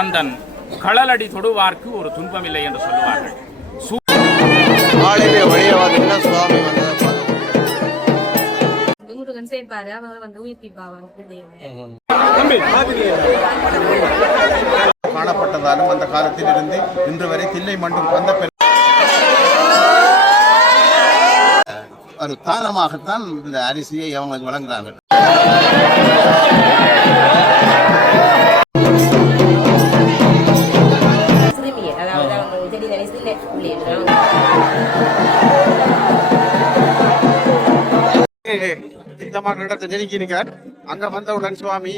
கந்தன் களலடி தொடுவார்க்கு ஒரு துன்பமில்லை என்று சொல்லுவார்கள். சுவாமி காணப்பட்டதாலும் அந்த காலத்தில் இருந்து இன்று வரை தில்லை மண்டும் வந்த ஒரு தானமாகத்தான் இந்த அரிசியை அவங்க வழங்குறாங்க. அங்க வந்தவுடன் சுவாமி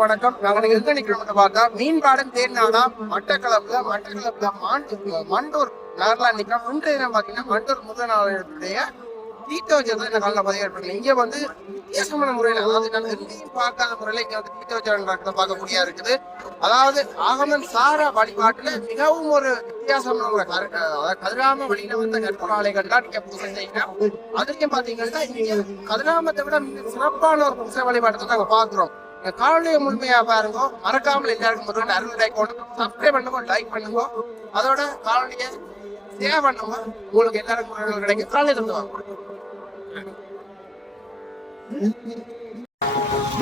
வணக்கம். நாங்க எங்க நிக்கிறோம்னு பார்த்தா மீன்பாடம் தேர்னானா மட்டக்களப்புல மண்டூர் நகர்லாம் நிக்கிறோம். இன்றைய தினம் பாத்தீங்கன்னா மண்டூர் முதலாளருடைய தீர்த்தவச்சத்தை இந்த காலில் பதிவு ஏற்படுத்தல. இங்க வந்து வித்தியாசமான முறையில, அதாவது நாங்கள் எங்கேயும் பார்க்காத முறையில இங்க வந்து தீர்த்தவச்சத்தை பார்க்கக்கூடியா இருக்குது. அதாவது ஆகமன் சாரா வழிபாட்டுல மிகவும் ஒரு வித்தியாசமான முறை, கதிராம வழியில வந்து கற்பனாலை கண்டா நீங்க பூஜை செய்யலாம். அதுலயும் பாத்தீங்கன்னா இங்க கதிராமத்தை விட சிறப்பான ஒரு பூஜை வழிபாட்டை நாங்க பாக்குறோம். காலைய முழுமையா பாருங்க. மறக்காமல் எல்லாருக்கும் முதல்ல அருள் லைக் சப்ஸ்கிரைப் பண்ணுங்க, லைக் பண்ணுங்க, அதோட காலைய சேவ் பண்ணுங்க. உங்களுக்கு எல்லாருக்கும் கிடைக்கும். காலையில தந்துவாங்க.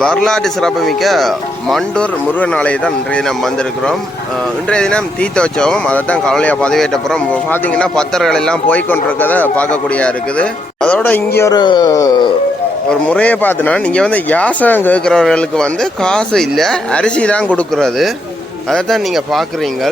வரலாற்று சிறப்புமிக்க மண்டூர் முருகன் ஆலயம் தான் இன்றைய தினம் வந்திருக்கிறோம். இன்றைய தினம் தீர்த்தோற்சவம், அதை தான் காலையாக பதிவேற்றப்புறம் பார்த்தீங்கன்னா பக்தர்கள் எல்லாம் போய்கொண்டிருக்கிறத பார்க்கக்கூடியா இருக்குது. அதோட இங்கே ஒரு முறையை பார்த்தோன்னா இங்கே வந்து யாசகம் கேட்குறவர்களுக்கு வந்து காசு இல்லை, அரிசி தான் கொடுக்குறது. அதை தான் நீங்கள் பார்க்குறீங்க.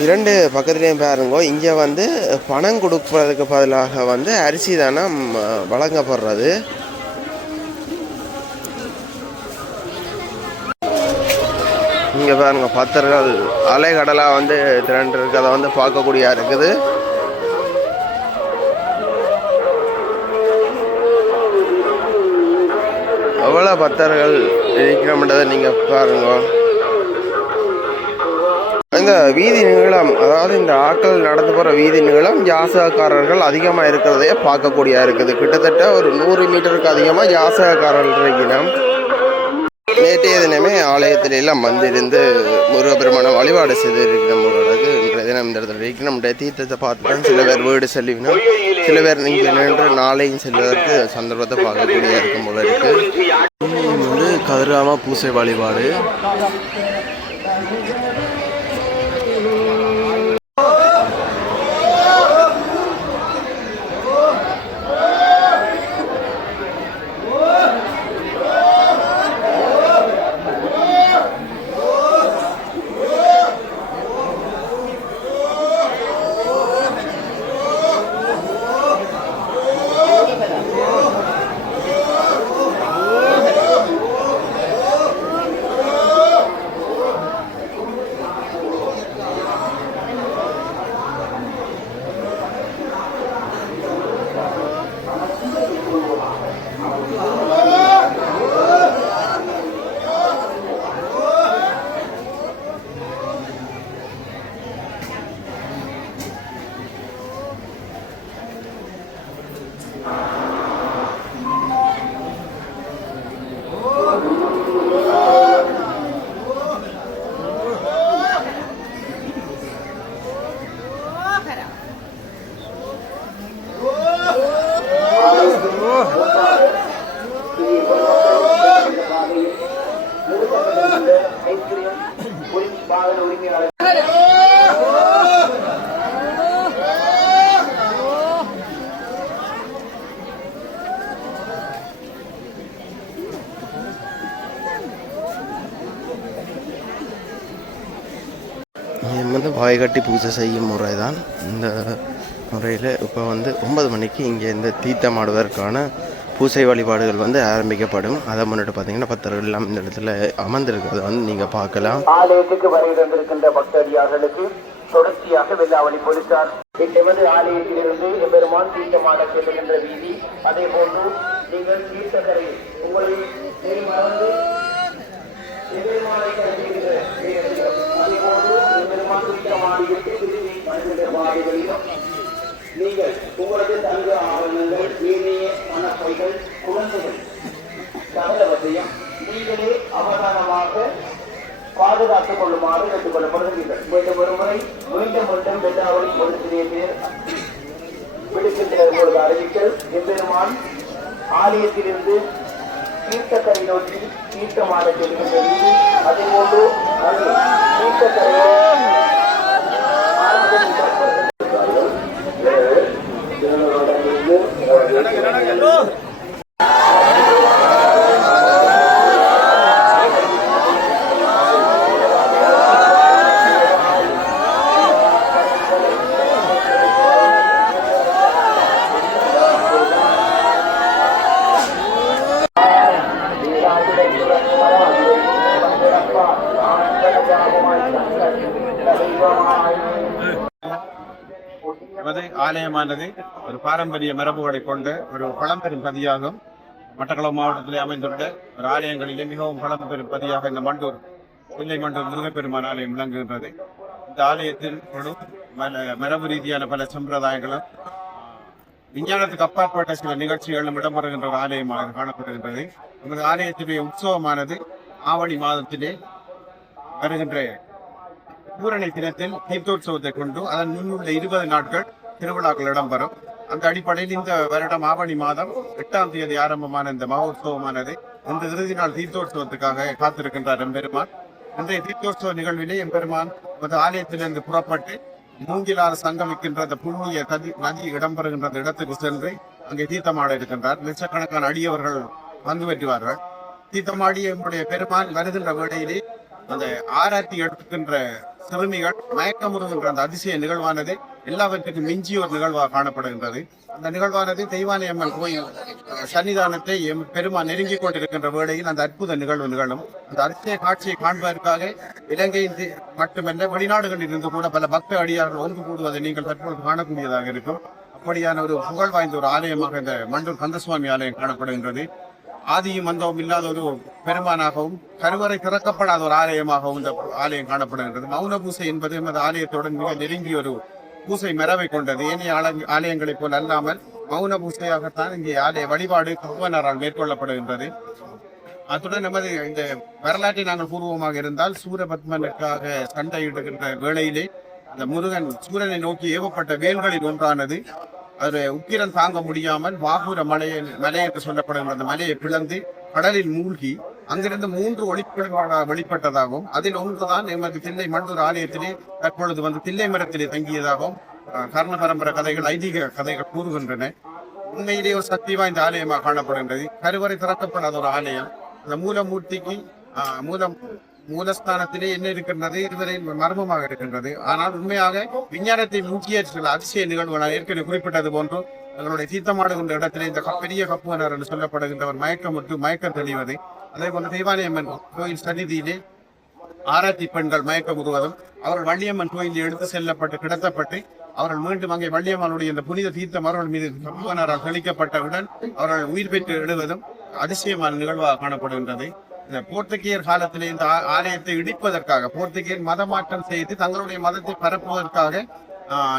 இரண்டு பக்கத்துலேயும் பாருங்க, இங்கே வந்து பணம் கொடுப்பதற்கு பதிலாக வந்து அரிசி தானே வழங்கப்படுறது. இங்கே பாருங்க பக்தர்கள் அலைகடலாக வந்து திரண்டு இருக்கிறத வந்து பார்க்கக்கூடியா இருக்குது. எவ்வளோ பக்தர்கள் இருக்கிறோம்ன்றதை நீங்கள் பாருங்க. இந்த வீதி நீளம், அதாவது இந்த ஆட்கள் நடந்து போகிற வீதி நீளம் யாசகக்காரர்கள் அதிகமாக இருக்கிறதையே பார்க்கக்கூடியா இருக்குது. கிட்டத்தட்ட ஒரு 100 மீட்டருக்கு அதிகமாக யாசகக்காரர்கள் இருக்கிறோம். நேற்றைய தினமே ஆலயத்தில எல்லாம் வந்திருந்து முருகப்பெருமான வழிபாடு செய்து இருக்கிற முருகனுக்கு இன்றைய தினம் இந்த இடத்துல இருக்கிற நம்முடைய தீர்த்தத்தை பார்த்து தான் சில பேர் வீடு செல்வினோம், சில பேர் இங்கே நின்று நாளையும் செல்வதற்கு சந்தர்ப்பத்தை பார்க்கக்கூடிய இருக்கும் போல இருக்கு. வந்து கதிராமா பூசை வழிபாடு. வந்து வாய்கட்டி பூஜை செய்யும் முறை தான். இந்த முறையில் இப்போ வந்து 9 மணிக்கு இங்கே இந்த தீர்த்தமாடுவதற்கான பூசை வழிபாடுகள் வந்து ஆரம்பிக்கப்படும். அதை முன்னிட்டு பார்த்தீங்கன்னா பக்தர்கள் எல்லாம் இந்த இடத்துல அமர்ந்திருக்கிறது வந்து நீங்கள் பார்க்கலாம். ஆலயத்துக்கு வருகை தந்திருக்கின்ற பக்தடியார்களுக்கு தொடர்ச்சியாக வெள்ளாவளி போலீசார் எமது ஆலயத்திலிருந்து எம்பெருமான் தீர்த்தமாட செல்லுகின்ற வீதி, அதே போன்று நீங்கள் தீர்த்தக்கரை உங்களை மறந்து எம்பெருமானை கருதுகின்ற அதே போன்று எம்பெருமான் தீர்த்தமாடிவிட்டு பாதைகளிலும் நீங்கள் உங்களது தங்க ஆவணங்கள், ஏனைய பணப்பைகள், குழந்தைகள் சகலவற்றையும் நீங்களே அவதானமாக பாதுகாத்துக் கொள்ளுமாறு கேட்டுக் கொள்ளப்படுகிறீர்கள். மீண்டும் ஒரு முறை மீண்டும் வெள்ளாவளி பொலிசிலே பேர் விடுக்கின்ற பொழுது அறிவித்தல் எம்பெருமான் ஆலயத்திலிருந்து தீர்த்தக்கரை நோக்கி தீர்த்தமாக செல்கின்ற வீதி, அதேபோன்று தீர்த்தக்கரையை நமது ஆலயமானது ஒரு பாரம்பரிய மரபுகளை கொண்ட ஒரு பழம்பெரும் பதியாகும். மட்டக்களப்பு மாவட்டத்திலே அமைந்துள்ள ஒரு ஆலயங்களிலே மிகவும் பழம்பெரும் பதியாக இந்த தில்லை மண்டூர் முருகப்பெருமான் ஆலயம் விளங்குகின்றது. இந்த ஆலயத்தில் மரபு ரீதியான பல சம்பிரதாயங்களும் விஞ்ஞானத்துக்கு அப்பாற்பட்ட சில நிகழ்ச்சிகளும் இடம்பெறுகின்ற ஒரு ஆலயமாக காணப்படுகின்றது. நமது ஆலயத்துடைய உற்சவமானது ஆவணி மாதத்திலே வருகின்ற பூரணி தினத்தில் தீர்த்தோற்சவத்தை கொண்டு அதன் முன்னுள்ள 20 நாட்கள் திருவிழாக்கள் இடம்பெறும். அந்த அடிப்படையில் இந்த வருடம் ஆவணி மாதம் 8ஆம் தேதி ஆரம்பமான இந்த மகோத்சவமானது இந்த இறுதி நாள் தீர்த்தோற்சவத்துக்காக காத்திருக்கின்றார் எம்பெருமான். இன்றைய தீர்த்தோற்சவ நிகழ்விலே எம்பெருமான் ஆலயத்திலிருந்து புறப்பட்டு மூங்கிலாறு சங்கமிக்கின்ற அந்த புண்ணிய நதி இடம்பெறுகின்ற இடத்துக்கு சென்று அங்கே தீர்த்தமாட இருக்கின்றார். லட்சக்கணக்கான அடியவர்கள் பங்கு பெற்றுவார்கள். தீர்த்தமாடி நம்முடைய பெருமான் வருகின்ற வேளையிலே அந்த ஆராய்ச்சி எடுக்கின்ற சிறுமிகள் மயக்கமுறுகின்ற அந்த அதிசய நிகழ்வானது எல்லாவற்றுக்கும் மிஞ்சிய ஒரு நிகழ்வாக காணப்படுகின்றது. அந்த நிகழ்வானது தெய்வானையம்மன் கோயில் சன்னிதானத்தை பெருமான் நெருங்கிக் கொண்டிருக்கின்ற வேளையில் அந்த அற்புத நிகழ்வு நிகழும். அந்த அதிசய காட்சியை காண்பதற்காக இலங்கையில் மட்டுமல்ல வெளிநாடுகளில் இருந்து கூட பல பக்த அடியார்கள் ஒன்று கூடுவதை நீங்கள் தற்போது காணக்கூடியதாக இருக்கும். அப்படியான ஒரு புகழ் வாய்ந்த ஒரு ஆலயமாக இந்த மண்டூர் கந்தசுவாமி ஆலயம் காணப்படுகின்றது. ஆதியும் அந்தவும் இல்லாத ஒரு பெருமானாகவும் கருவறை திறக்கப்படாத ஒரு ஆலயமாகவும் இந்த ஆலயம் காணப்படுகின்றது. மௌன பூசை என்பது எமது ஆலயத்துடன் மிக நெருங்கிய ஒரு பூசை மரபை கொண்டது. ஏனைய ஆலயங்களைப் போல் அல்லாமல் மௌன பூசையாகத்தான் இங்கே ஆலய வழிபாடு கவனரால் மேற்கொள்ளப்படுகின்றது. அத்துடன் நமது இந்த வரலாற்றை நாங்கள் பூர்வமாக இருந்தால் சூரபத்மனுக்காக சண்டையிடுகின்ற வேளையிலே அந்த முருகன் சூரனை நோக்கி ஏவப்பட்ட வேல்களில் ஒன்றானது அது உக்கிரம் தாங்க முடியாமல் வாகுர மலை என்று சொல்லப்படுகிற அந்த மலையை பிளந்து கடலில் மூழ்கி அங்கிருந்து 3 ஒளிப்பிழமாக வெளிப்பட்டதாகவும் அதில் ஒன்றுதான் எமது தில்லை மண்டூர் ஆலயத்திலே தற்பொழுது தில்லை மரத்திலே தங்கியதாகவும் கர்ண பரம்பரை கதைகள் ஐதீக கதைகள் கூறுகின்றன. உண்மையிலேயே ஒரு சக்தி வாய்ந்த ஆலயமாக காணப்படுகின்றது. கருவறை திறக்கப்படாத ஒரு ஆலயம். அந்த மூலமூர்த்திக்கு மூலஸ்தானத்திலே என்ன இருக்கின்றது இதுவரை மர்மமாக இருக்கின்றது. ஆனால் உண்மையாக விஞ்ஞானத்தை முக்கிய அதிசய நிகழ்வு நான் ஏற்கனவே குறிப்பிட்டது போன்று எங்களுடைய தீர்த்தமாடுகின்ற இடத்திலே இந்த பெரிய கப்புவனர் என்று சொல்லப்படுகின்றவர் மயக்கம் தெளிவது. அதே போன்று தெய்வானையம்மன் கோயில் சன்னிதியிலே ஆராய்ச்சி பெண்கள் மயக்கம் உருவதும் அவர்கள் வள்ளியம்மன் கோயிலில் எடுத்து செல்லப்பட்டு கிடத்தப்பட்டு அவர்கள் மீண்டும் அங்கே வள்ளியம்மனுடைய இந்த புனித தீர்த்தம் அவர்கள் மீது கப்புவனரால் தெளிக்கப்பட்டவுடன் அவர்கள் உயிர் பெற்று எழுவதும் அதிசயமான நிகழ்வாக காணப்படுகின்றது. இந்த போர்த்துகீயர் காலத்திலே இந்த ஆலயத்தை இடிப்பதற்காக போர்த்துகீயர் மதமாற்றம் செய்து தங்களுடைய மதத்தை பரப்புவதற்காக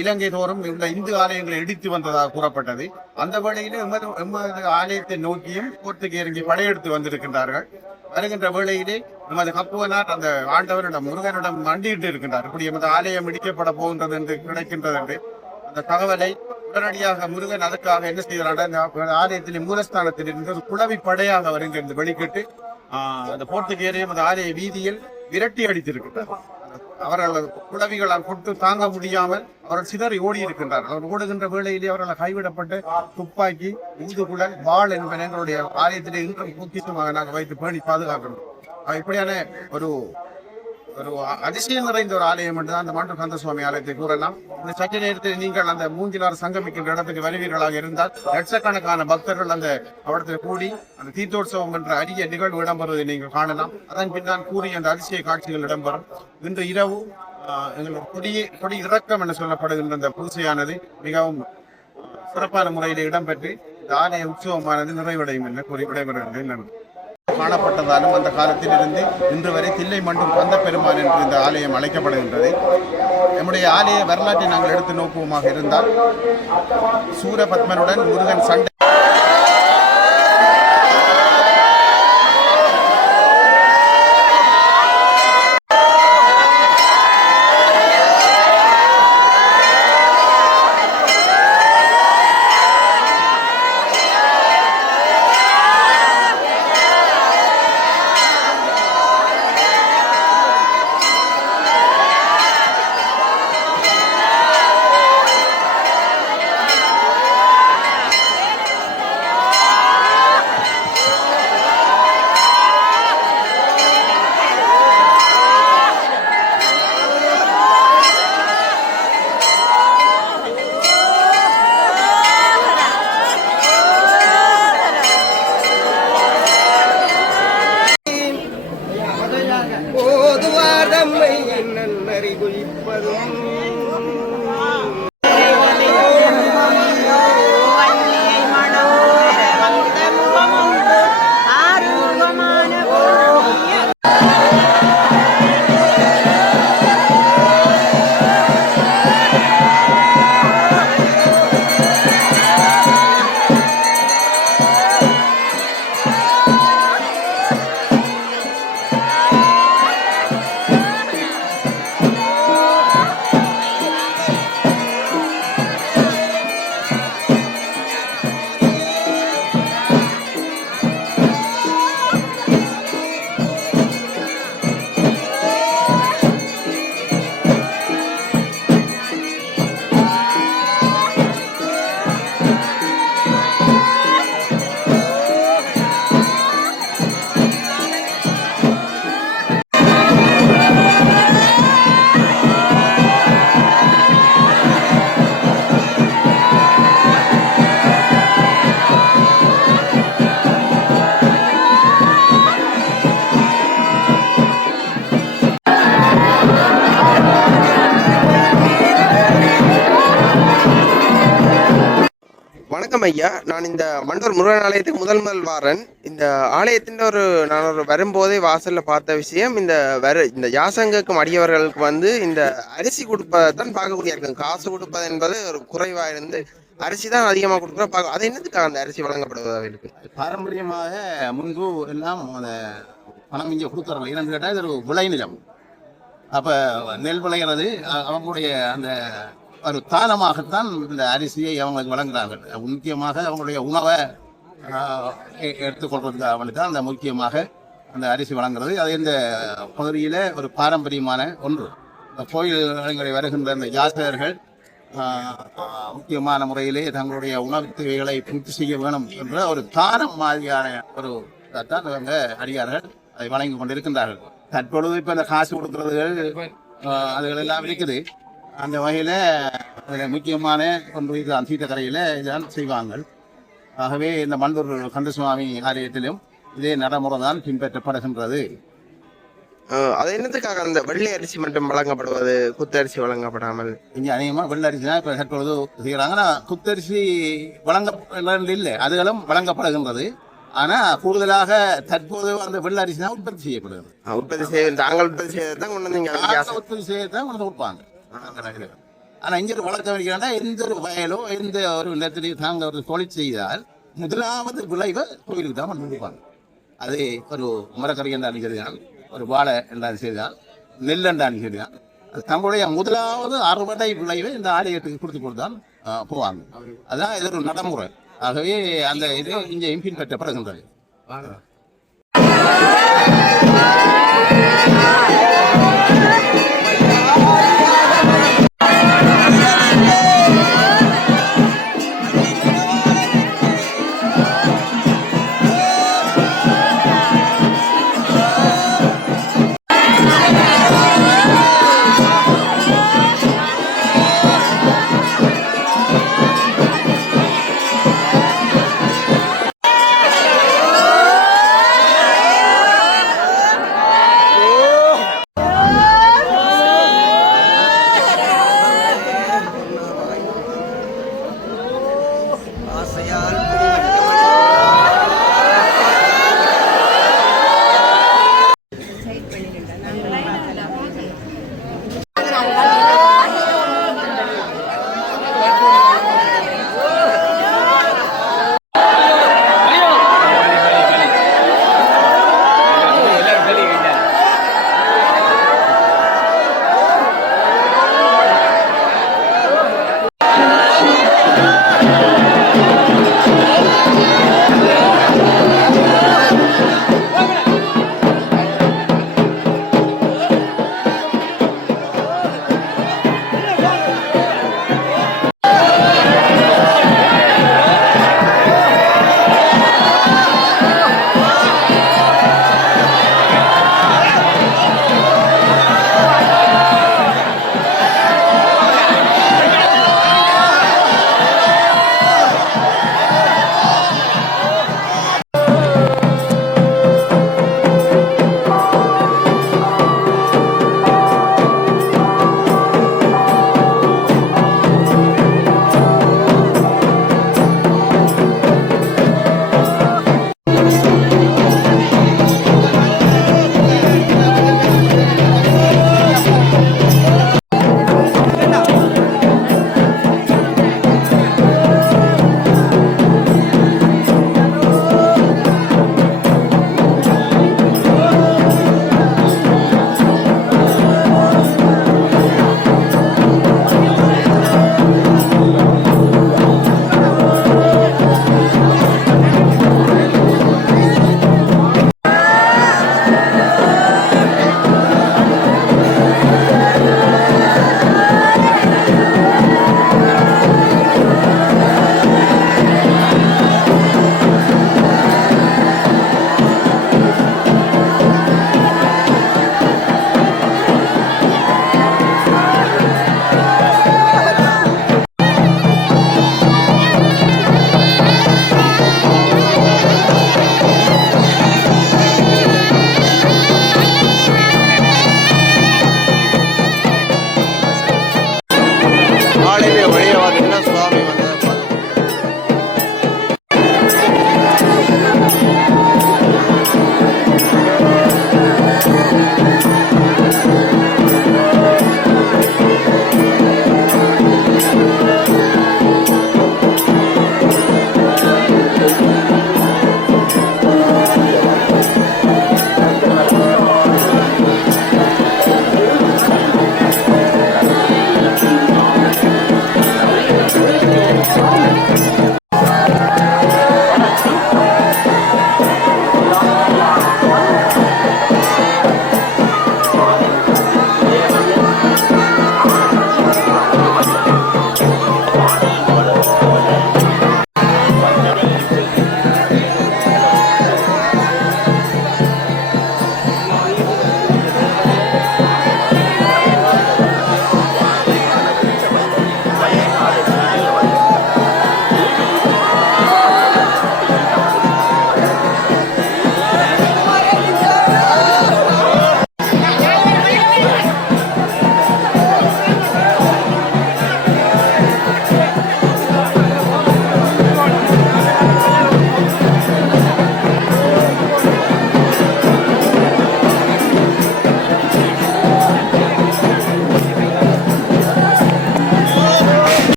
இலங்கை தோறும் உள்ள இந்து ஆலயங்களை இடித்து வந்ததாக கூறப்பட்டது. அந்த வேளையிலே எமது ஆலயத்தை நோக்கியும் போர்த்துகீயர் இங்கே படையெடுத்து வந்திருக்கின்றார்கள். வருகின்ற வேளையிலே நமது கப்புவனார் அந்த ஆண்டவரிடம் முருகனிடம் மண்டியிட்டு இருக்கின்றார். இப்படி எமது ஆலயம் இடிக்கப்பட போகின்றது என்று கிடைக்கின்றது என்று அந்த தகவலை உடனடியாக முருகன் அதற்காக என்ன செய்கிறார், ஆலயத்திலே மூலஸ்தானத்தில் இருந்து ஒரு குளவி படையாக வருகின்ற வெளிக்கிட்டு அந்த போர்த்துகீயரையும் அந்த ஆலய வீதியில் விரட்டி அடித்திருக்கிறார். அவர்கள் குளவிகளால் கொட்டு தாங்க முடியாமல் அவர்கள் சிதறி ஓடி இருக்கின்றார். அவர் ஓடுகின்ற வேளையிலே அவர்கள் கைவிடப்பட்டு துப்பாக்கி ஊதுகுழல் வாள் என்பன எங்களுடைய ஆலயத்திலே இன்றும் பொக்கிஷமாக நாங்கள் வைத்து பேணி பாதுகாக்கிறோம். இப்படியான ஒரு அதிசயம் நிறைந்த ஒரு ஆலயம் என்றுதான் அந்த மண்டூர் கந்தசுவாமி ஆலயத்தை கூறலாம். இந்த சற்று நேரத்தில் நீங்கள் அந்த மூங்கிலாறு சங்கமிக்கின்ற இடத்துக்கு வருவீர்களாக இருந்தால் லட்சக்கணக்கான பக்தர்கள் அந்த இடத்தில் கூடி அந்த தீர்த்தோற்சவம் என்ற அரிய நிகழ்வு இடம்பெறுவதை நீங்கள் காணலாம். அதன் பின்னால் கூறிய அந்த அதிசய காட்சிகள் இடம்பெறும். இன்று இரவு எங்களுக்கு கொடி இறக்கம் என சொல்லப்படுகின்ற அந்த பூசையானது மிகவும் சிறப்பான முறையில் இடம்பெற்று இந்த ஆலய உற்சவமானது நிறைவடையும் என கூறி விடைபெறுகின்றேன். காணப்பட்டதாலும் அந்த காலத்தில் இருந்து இன்று வரை தில்லை மண்டூர் கந்த பெருமான் என்று இந்த ஆலயம் அழைக்கப்படுகின்றது. நம்முடைய ஆலய வரலாற்றை நாங்கள் எடுத்து நோக்குவோமாக இருந்தால் சூரபத்மனுடன் முருகன் சண்டை வணக்கம் ஐயா. நான் இந்த மண்டூர் முருகன் ஆலயத்துக்கு முதல் வாரன். இந்த ஆலயத்தின் நான் வரும்போதே வாசல்ல பார்த்த விஷயம், இந்த யாசங்கக்கும் அடியவர்களுக்கு இந்த அரிசி கொடுப்பதான் பார்க்கக்கூடிய இருக்கும். காசு கொடுப்பது என்பது ஒரு குறைவா இருந்து அரிசி தான் அதிகமாக கொடுக்குறோம். அது என்னதுக்காக அந்த அரிசி வழங்கப்படுவதாக இருக்கு? பாரம்பரியமாக முன்பு எல்லாம் அந்த பணம் இங்கே கொடுக்குறாங்க. என்னன்னு கேட்டால் இது ஒரு விளைநிலம். அப்போ நெல் விளைகிறது அவங்களுடைய அந்த ஒரு தானமாகத்தான் இந்த அரிசியை அவங்களுக்கு வழங்குறாங்க. முக்கியமாக அவங்களுடைய உணவை எடுத்துக்கொள்றதுக்கு அவங்களுக்கு தான் அந்த முக்கியமாக அந்த அரிசி வழங்குறது. அது இந்த பகுதியில் ஒரு பாரம்பரியமான ஒன்று. கோயில்களை வருகின்ற இந்த யாசகர்கள் முக்கியமான முறையிலே தங்களுடைய உணவு தேவைகளை பூர்த்தி செய்ய வேணும் என்ற ஒரு தானம் மாதிரியான ஒரு தான் இவங்க அடியார்கள் அதை வழங்கி கொண்டிருக்கின்றார்கள். தற்பொழுது இப்போ இந்த காசு கொடுக்கறதுகள் அதுகள் எல்லாம் இருக்குது. அந்த வகையில் அதில் முக்கியமான ஒன்று இது தீர்த்தக்கரையில் இதான் செய்வாங்க. ஆகவே இந்த மண்டூர் கந்தசுவாமி ஆலயத்திலும் இதே நடைமுறை தான் பின்பற்றப்படுகின்றது. அது என்னத்துக்காக அந்த வெள்ளை அரிசி மட்டும் வழங்கப்படுவது, குத்தரிசி வழங்கப்படாமல்? இங்கே அநேகமாக வெள்ளை அரிசி தான் இப்போ தற்பொழுது செய்கிறாங்க. ஆனால் குத்தரிசி வழங்க இல்லை, அதுகளும் வழங்கப்படுகின்றது. ஆனால் கூடுதலாக தற்போது அந்த வெள்ளை அரிசி தான் உற்பத்தி செய்யப்படுகிறது. உற்பத்தி செய்ய தாங்கள் உற்பத்தி செய்யறதான் கொண்டு வந்து உற்பத்தி செய்யறதான் கொண்டு கொடுப்பாங்க. ஆனால் இங்கே ஒரு வழக்கம் இருக்கிறாண்டா, எந்த ஒரு வயலோ எந்த ஒரு நிலத்திலையும் தாங்க ஒரு தொழில் செய்தால் முதலாவது விளைவை கோயிலுக்கு தான் கொண்டு கொடுப்பாங்க. அது ஒரு மரக்கறி என்றாலும் சரிதான், ஒரு வாழை என்றாலும் சரிதான், நெல் என்றாலும் சரிதான், அது தங்களுடைய முதலாவது அறுவடை விளைவை இந்த ஆலயத்துக்கு கொடுத்து தான் போவாங்க. அதுதான் இது ஒரு நடைமுறை. ஆகவே அந்த இது இங்கே பின்பற்றப்படுகின்றது.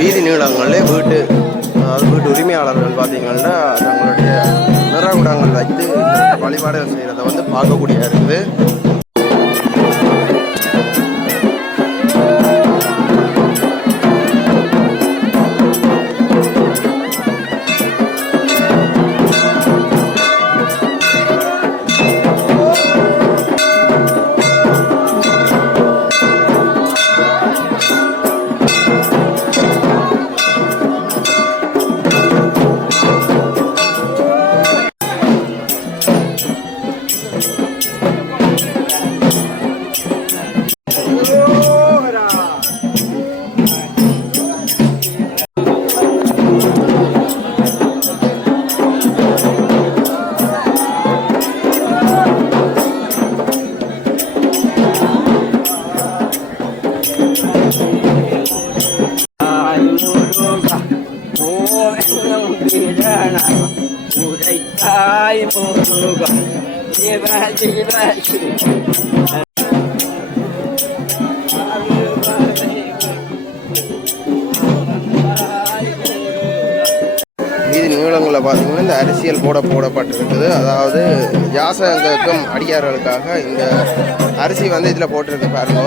வீதி நீளங்களில் வீட்டு உரிமையாளர்கள் பார்த்தீங்கன்னா தங்களுடைய நிறகுடங்கள் வைத்து வழிபாடுகள் செய்கிறத வந்து பார்க்கக்கூடிய இருக்குது. வீதி நீளங்களில் பார்த்தீங்கன்னா இந்த அரிசியல் போடப்பட்டிருக்குது. அதாவது யாசகருக்கும் அடியார்களுக்காக இந்த அரிசி வந்து இதில் போட்டிருக்கு பாருங்க.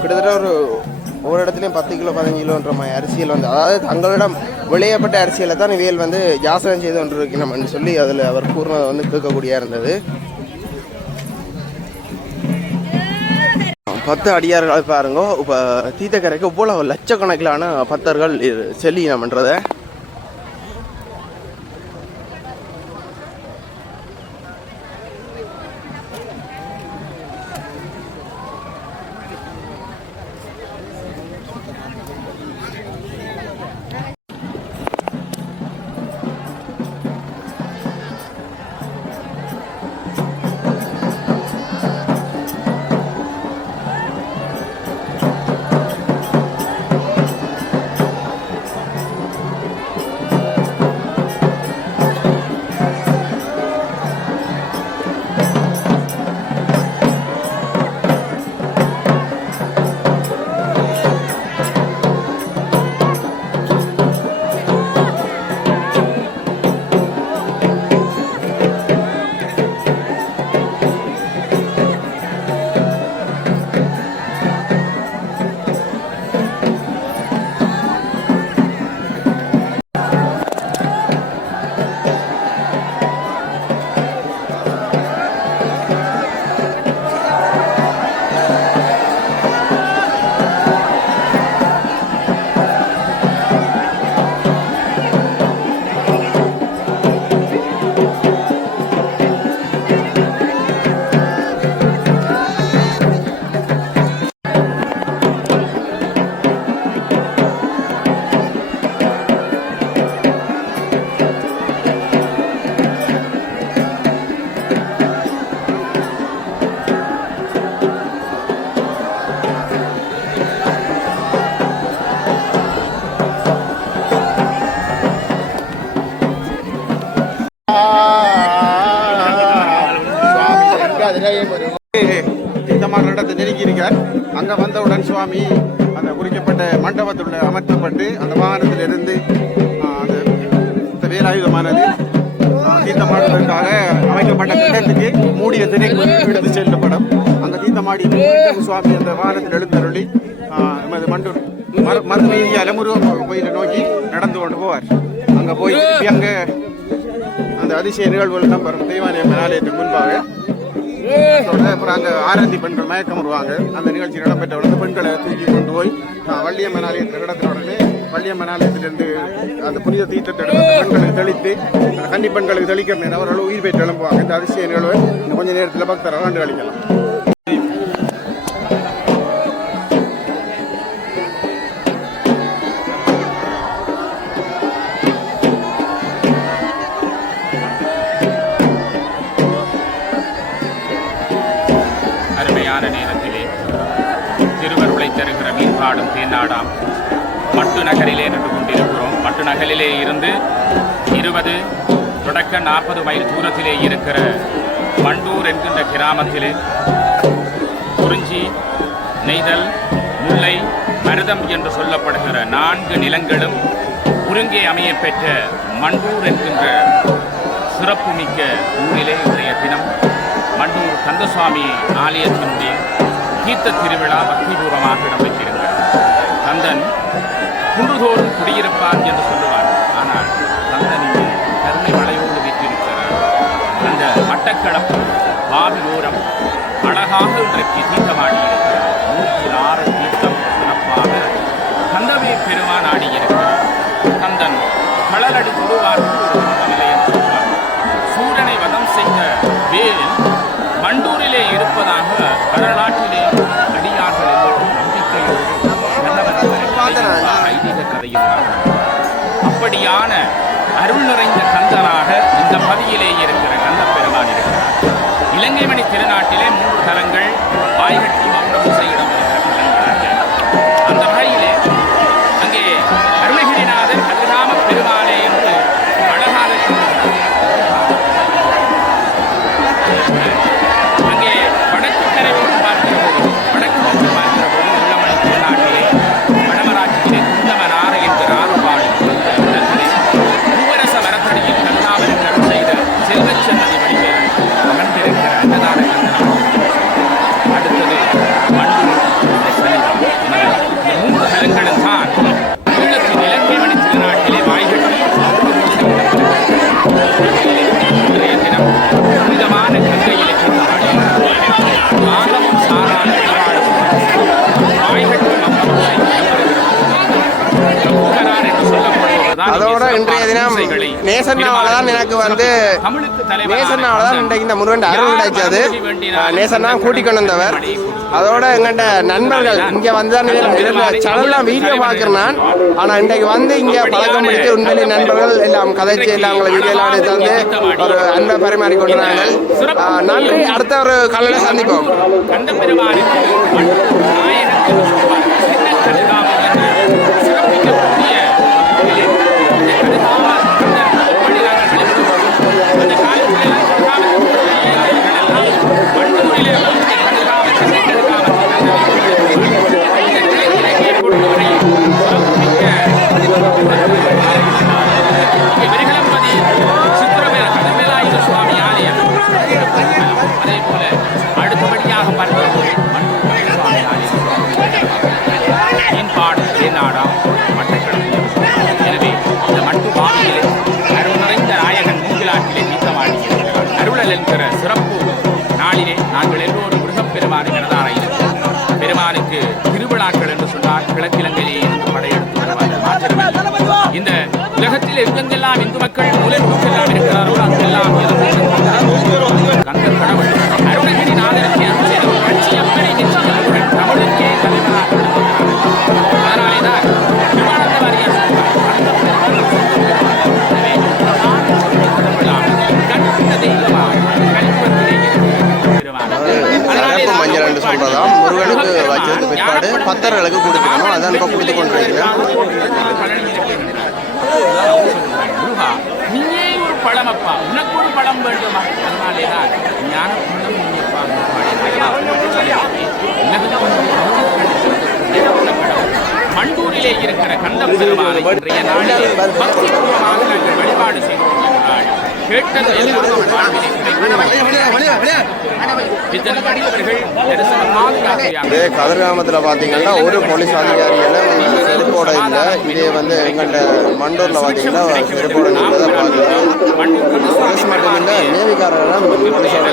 கிட்டத்தட்ட ஒரு இடத்துலையும் 10 கிலோ 15 கிலோன்ற மாதிரி அரிசியல் வந்து, அதாவது தங்களிடம் விளையப்பட்ட அரிசியில் தான் இவையல் வந்து யாசகம் செய்து கொண்டு இருக்கணும்னு சொல்லி அதில் அவர் கூறினதை வந்து கேட்கக்கூடியா இருந்தது. 10 அடியார்கள் பாருங்க. இப்போ தீர்த்தக்கரைக்கு இவ்வளோ லட்சக்கணக்கிலான பக்தர்கள் செல்லினம்ன்றதை தீர்த்தமாடத்தை நெருங்கியிருக்கார். அங்கே வந்தவுடன் சுவாமி அந்த குறிக்கப்பட்ட மண்டபத்தில் அமர்த்தப்பட்டு அந்த வாகனத்திலிருந்து அந்த வேலாயுதமானது தீர்த்தமாடுவதற்காக அமைக்கப்பட்ட கிடத்துக்கு மூடிய திரைக்கு எடுத்து செல்லப்படும். அங்கே தீர்த்தமாடி சுவாமி அந்த வாகனத்தில் எழுந்தருளி நமது மண்டூர் மருத்துவ அலமுருகன் கோயிலை நோக்கி நடந்து கொண்டு போவார். அங்கே போய் அங்கே அந்த அதிசய நிகழ்வுகள் தான் வரும். தெய்வாலயம் ஆலயத்துக்கு முன்பாக அப்புறம் அங்கே ஆரத்தி பெண்கள் மயக்கம் வருவாங்க. அந்த நிகழ்ச்சி இடம்பெற்ற உடனே பெண்களை தூக்கி கொண்டு போய் வள்ளியம்மன் ஆலயத்தில் இடத்துல உடனே வள்ளியம்மன் ஆலயத்திலிருந்து அந்த புனித தீர்த்தத்தை பெண்களுக்கு தெளித்து கன்னி பெண்களுக்கு தெளிக்கிற நேரம் அவர்கள் உயிர் பெற்று எழும்புவாங்க. இந்த அதிசய நிகழ்வை கொஞ்ச நேரத்தில் பக்தர்கள் கண்டு அளிக்கலாம். நேரத்திலே திருவருளை தருகிற மீன்பாடும் தேனாடாம் மட்டு நகரிலே நின்று கொண்டிருக்கிறோம். மட்டு நகரிலே இருந்து 20 தொடக்க 40 மைல் தூரத்திலே இருக்கிற மண்டூர் என்கின்ற கிராமத்திலே பாரதம் என்று சொல்லப்படுகிற 4 நிலங்களும் ஒருங்கே அமைய பெற்ற மண்டூர் என்கின்ற சிறப்புமிக்க ஊரிலே இன்றைய தினம் மண்டூர் கந்தசுவாமி ஆலயத்தினுடைய தீர்த்த திருவிழா பக்திபூர்வமாக இடம்பெற்றிருக்கிறது. கந்தன் குன்றுதோறும் குடியிருப்பான் என்று சொல்லுவார். ஆனால் கந்தன் இங்கே கருணை மலையோடு வீற்றிருக்கிறார். அந்த மட்டக்களப்பு பாவியோரம் அழகாக இன்றைக்கு தீர்த்தமாடியிருக்கிறார். 106 தீர்த்தம் சிறப்பாக கந்தவே பெருமான் ஆடியிருக்கிறார். கந்தன் களலடி தொடுவார்க்கு ஒரு நிலையம் சொல்வார். சூரனை வதம் செய்த வேல் மண்டூரிலே இருப்பதாக வரலாற்றிலே அடியார்கள் எல்லோரும் நம்பிக்கையோடு ஐதீக கதையுள்ளார். அப்படியான அருள் நிறைந்த கந்தனாக இந்த பதியிலே இருக்கிற கந்த பெருமான் இருக்கிறார். இலங்கை மணி திருநாட்டிலே 3 தலங்கள் வாய்கட்டி மௌனபூசை இடம்பெறுகிற தலங்களாக அந்த வகையிலே அங்கே அருணகிரிநாதர் கதிராம பெருமானே என்று அழகாக அங்கே வடக்கு கரையோடு பார்க்கிற போது உள்ளமணி திருநாட்டிலே வடமராட்சியிலே குந்தமனார என்கிற ஆறுபாடு பூவரச மரத்தடியில் கருணாவன் கருள் செய்த செல்வச்சன்னதி வடிவேல் அமர்ந்திருக்கிற அன்னதான கந்தனாக அடுத்தது மண்டூர் சன்னிதானம். இந்த 3 தலங்களும் தான் ஈழத்தின் இலங்கை மணி திருநாட்டிலே வாய்கட்டி இன்றைய தினம் புனிதமான கங்கையிலே ஆகமும் சாரான வாய்கட்டி அதோட இன்றைய தினம் நேசன்னாவால தான் எனக்கு வந்து நேசன்னாவால தான் இன்றைக்கு இந்த முருகன் அருள் கிடைச்சது. நேசன்னா கூட்டிக் கொண்டு வந்தவர். அதோட எங்கள்கிட்ட நண்பர்கள் இங்கே வந்து தான் சேனல்லாம் வீடியோ பார்க்குறேன் நான். ஆனால் இன்றைக்கு வந்து இங்கே பழக்கம் பிடித்து உண்மையிலே நண்பர்கள் எல்லாம் கதைச்சு எல்லாம் அவங்களை வீடியோ எல்லாம் எடுத்து வந்து ஒரு அன்பை பரிமாறி கொண்டாங்க. நன்றி. அடுத்த ஒரு காலையில் சந்திப்போம். அதே போல அடுத்தபடியாக பார்க்கிறோம் மீன்பாடு தேனாடாம் மட்டக்களப்பு. எனவே இந்த மட்டு பாவியிலே அருள் நிறைந்த நாயகன் மூங்கிலாட்டிலே நீத்தமாடியிருக்கிறார். அருளல் என்கிற சிறப்பு நாளிலே நாங்கள் எல்லோரும் முருகப்பெருமானை விரதார இருக்கிறோம். பெருமானுக்கு திருவிழாக்கள் என்று சொன்னால் கிழக்கிழங்கையிலே இருந்து படையெடுத்து வருவார்கள். மாற்றமில்லை. இந்த உலகத்தில் எங்கெங்கெல்லாம் இந்து மக்கள் மூலைமுகெல்லாம் இருக்கிறார்களோ அங்கெல்லாம் கந்த கடவுள் அருணகிரிநாதருக்கு அருள் செய்த ஒரு கட்சி அப்படி நிச்சயம் தமிழுக்கே தலைவராக விளங்குகிறார். அதனாலேதான் விமானந்த வாரியார் மஞ்சள் என்று சொல்றதாம் முருகனுக்கு வச்சது பிற்பாடு பக்தர்களுக்கு கொடுக்கணும். அதான் இப்ப கொடுத்து கொண்டிருக்கிறேன். முருகா நீயே ஒரு பழமப்பா, உனக்கு ஒரு பழம் வேண்டுமா? அதனாலேதான் ஞான மண்டூரிலே இருக்கிற கந்த பெருமானை இன்றைய நாளிலே பக்திபூர்வமாக நாங்கள் வழிபாடு செய்து கொண்டிருக்கிறார்கள். கேட்டது இதே கதிர்காமத்தில் பார்த்தீங்கன்னா ஒரு போலீஸ் அதிகாரிகளும் செருப்போட இல்லை. இதே வந்து எங்கள்கிட்ட மண்டூரில் பார்த்தீங்கன்னா செருப்போட நின்றதை பார்க்கலாம். போலீஸ் மட்டும் இல்லை, நேவிக்காரர்களும் போலீஸோட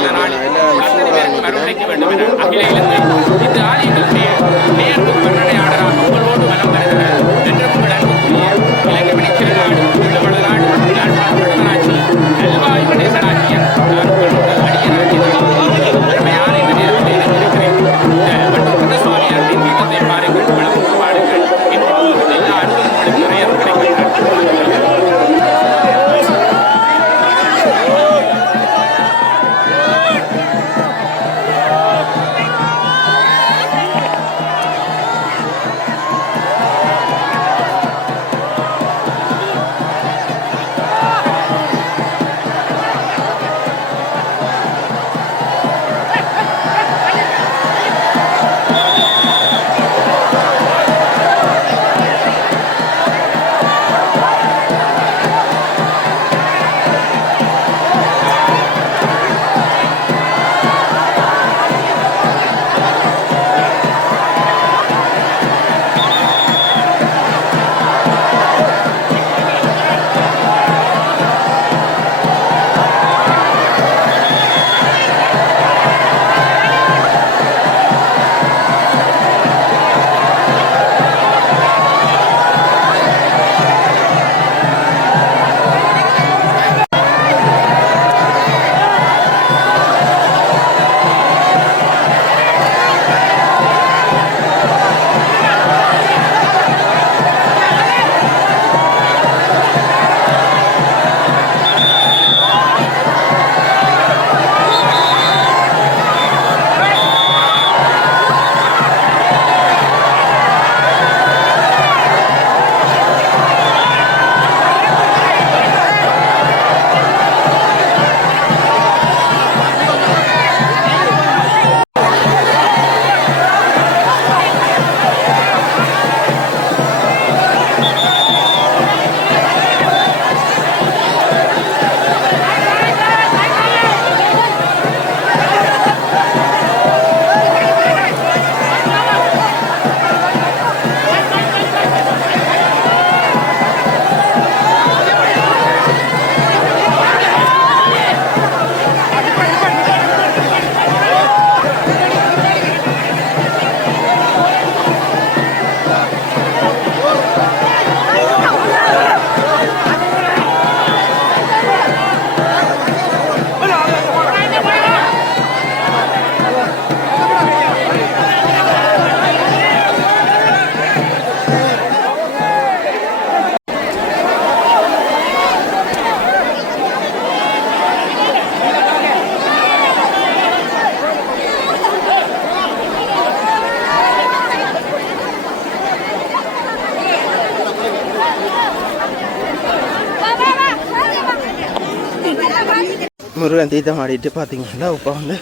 முருகன் தீர்த்தம் ஆடிட்டு பார்த்தீங்கன்னா இப்போ வந்து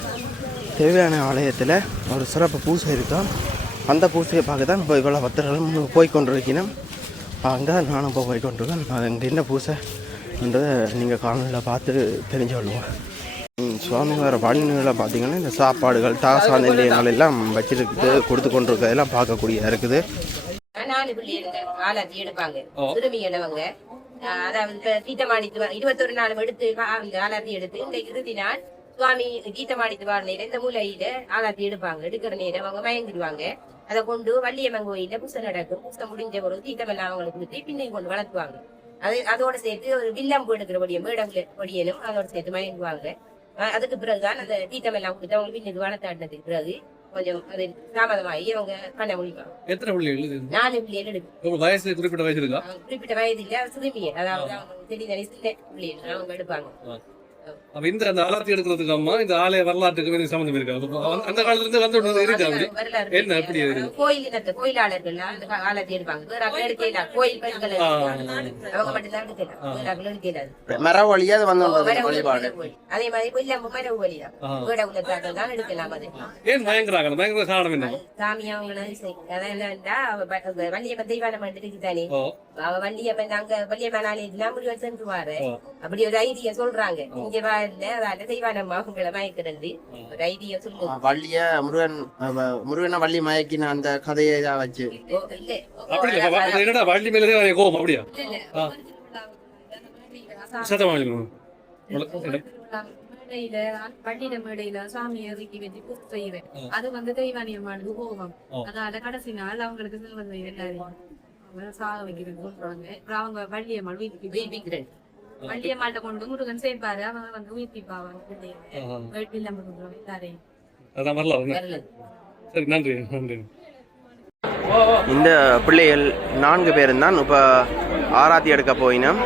தேவையான ஆலயத்தில் ஒரு சிறப்பு பூசை இருக்கும். அந்த பூசையை பார்க்க தான் இப்போ இவ்வளோ பக்தர்களும் போய் கொண்டிருக்கணும். அங்கே நானும் இப்போ போய் கொண்டிருக்கேன். அது அங்கே என்ன பூசைன்றதை நீங்கள் காணொலியில் பார்த்து தெரிஞ்சு கொள்ளுவோம். சுவாமி வர பழனியில் பார்த்தீங்கன்னா இந்த சாப்பாடுகள் டாசா நிலையங்கள் எல்லாம் வச்சிருக்கு கொடுத்து கொண்டிருக்கிறதெல்லாம் பார்க்கக்கூடியதாக இருக்குது. 4 பிள்ளைகள் ஆளாத்தி எடுப்பாங்க சிறுமியனவங்க. அதாவது தீர்த்தமாடித்து 21 நாள் எடுத்து ஆளாத்தி எடுத்து இந்த இறுதி நாள் சுவாமி தீர்த்தமாடித்து வர நேரம் இந்த மூலையில ஆளாத்தி எடுப்பாங்க. எடுக்கிற நேரம் அவங்க மயங்கிடுவாங்க. அதை கொண்டு வள்ளியம்மன் கோயில புசை நடக்கும். புசை முடிஞ்ச ஒரு தீர்த்தம் எல்லாம் அவங்களுக்கு கொடுத்து பின்னையும் கொண்டு வளர்த்துவாங்க. அதோட சேர்த்து ஒரு வில்லம்பு எடுக்கிற பொடியனும் அதோட சேர்த்து மயங்குவாங்க. அதுக்கு பிறகுதான் அந்த தீர்த்தம் எல்லாம் கொடுத்து அவங்க பின்னுக்கு வளர்த்தாடினதுக்கு பிறகு கொஞ்சம் அது தாமதமாகி அவங்க பண்ண முடிப்பாங்க. எத்தனை பிள்ளைகள்? 4 பிள்ளைகள் எடுக்கும். வயசு குறிப்பிட்ட வயசு இருக்கா? குறிப்பிட்ட வயது இல்ல, சிறுமிய, அதாவது அவங்க தெளிதனி சின்ன பிள்ளைகள் அவங்க எடுப்பாங்க. அப்ப இந்த அந்த ஆலத்தி எடுக்கிறதுக்கு அம்மா இந்த ஆலய வரலாற்றுக்கு சம்பந்தம் இருக்கா? அந்த காலத்துல இருந்து வந்து இருக்காங்க. என்ன எப்படி கோயிலாளர்கள் அந்த ஆலத்தி எடுப்பாங்க. வேற எடுக்கல, கோயில் பெண்கள் அவங்க மட்டும்தான் எடுக்கலாம். எடுக்கல மர வழியா அது வந்து அதே மாதிரி வில்லம்பு மரவு வழிதான் வீட உள்ளத்தாக்கள் தான் எடுக்கலாம். அது ஏன் பயங்கராங்க? பயங்கர காரணம் என்ன? சாமி அவங்கள என்னன்னா வள்ளியப்பன் தெய்வானம் இருக்குதானே, அவ வள்ளியப்பன் அங்க வள்ளியம்மன் ஆலயத்துல முருகன் சென்றுவாரு. அப்படி ஒரு ஐடியா சொல்றாங்க. இங்க வாழல அதால தெய்வானம் அவங்களை மயக்கிறது ஒரு ஐடியா சொல்லுங்க. வள்ளிய முருகனை வள்ளி மயக்கின அந்த கதையை வச்சு அப்படி என்னடா வள்ளி மேலே கோபம் அப்படியா? பள்ளியிட மேடையில சாமியை இறக்கி வச்சு பூஜை செய்வேன். அது வந்து தெய்வானியம்மானுக்கு கோபம். அதனால கடைசி நாள் அவங்களுக்கு செல்வதை எல்லாரையும் சாக வைக்கிறது சொல்றாங்க. அப்புறம் அவங்க வள்ளியம்மாள் வீட்டுக்கு வள்ளியம்மாள்கிட்ட கொண்டு முருகன் சேர்ப்பாரு. அவங்க வந்து உயிர்ப்பிப்பாங்க எல்லாரும். இந்த பிள்ளைகள் 4 பேரும் தான் இப்போ ஆராத்தி எடுக்க போயினோம்.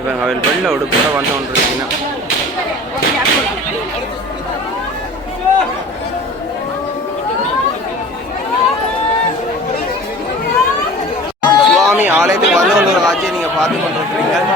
இவங்க அவள் வெள்ள உடுப்போட வந்து கொண்டிருக்கீங்க. சுவாமி ஆலயத்துக்கு வந்து கொண்டு ஒரு காட்சியை நீங்க பார்த்து கொண்டிருக்கிறீங்க. அந்த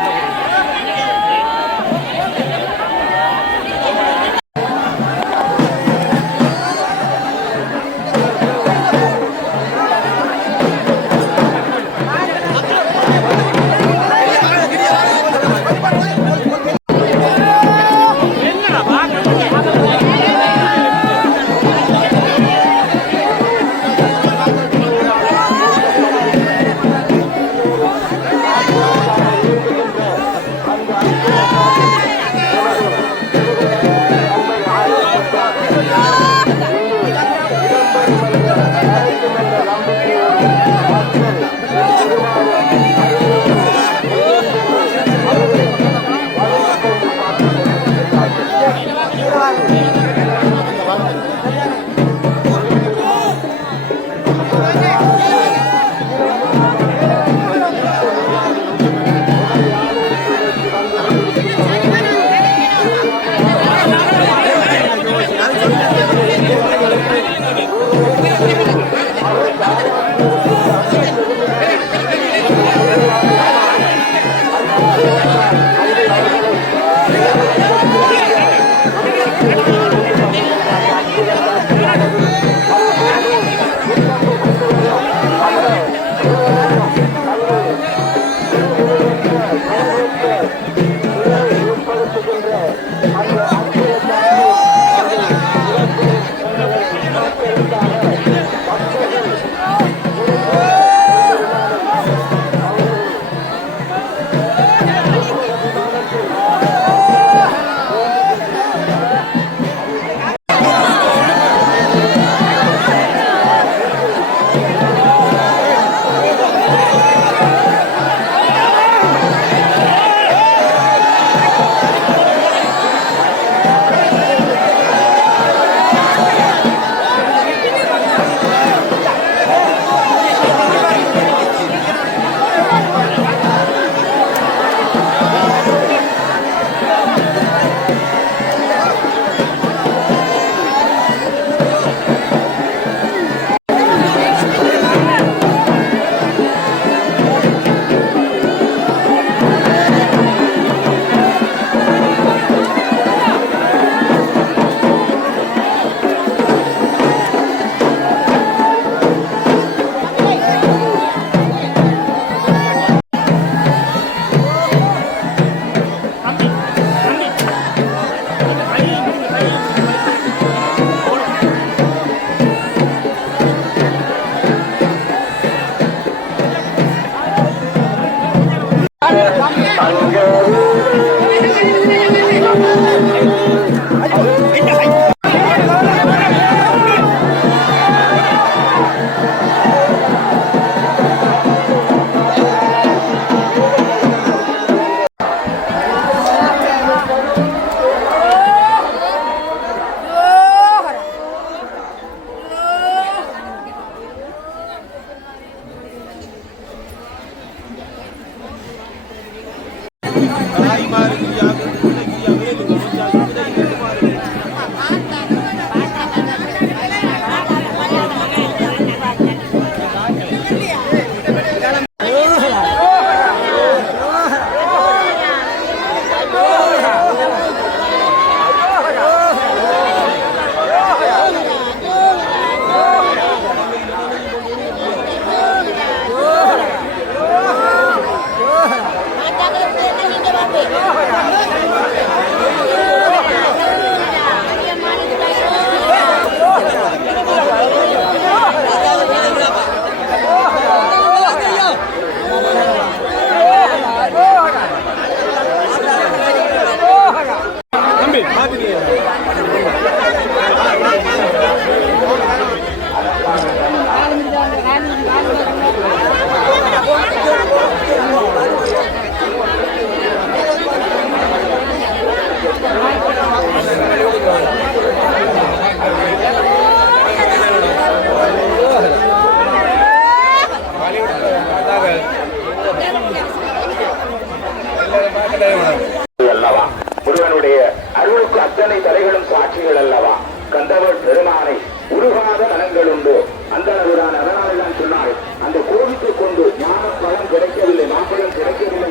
அல்லவா முருகனுடைய அருளுக்கு அத்தனை தலைகளும் சாட்சிகள் அல்லவா கந்தவர் பெருமானை உருகாத நலங்கள் உண்டு அந்த அளவுதான். அதனால் தான் சொன்னார் அந்த கோவித்து கொண்டு ஞான பலம் கிடைக்கவில்லை மாம்பழம் கிடைக்கவில்லை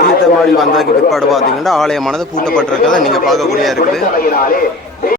தீர்த்தவாடி வந்ததுக்கு பிற்பாடு பார்த்தீங்கன்னா ஆலயமானது பூட்டப்பட்டிருக்கதை நீங்க பார்க்கக்கூடிய இருக்குது.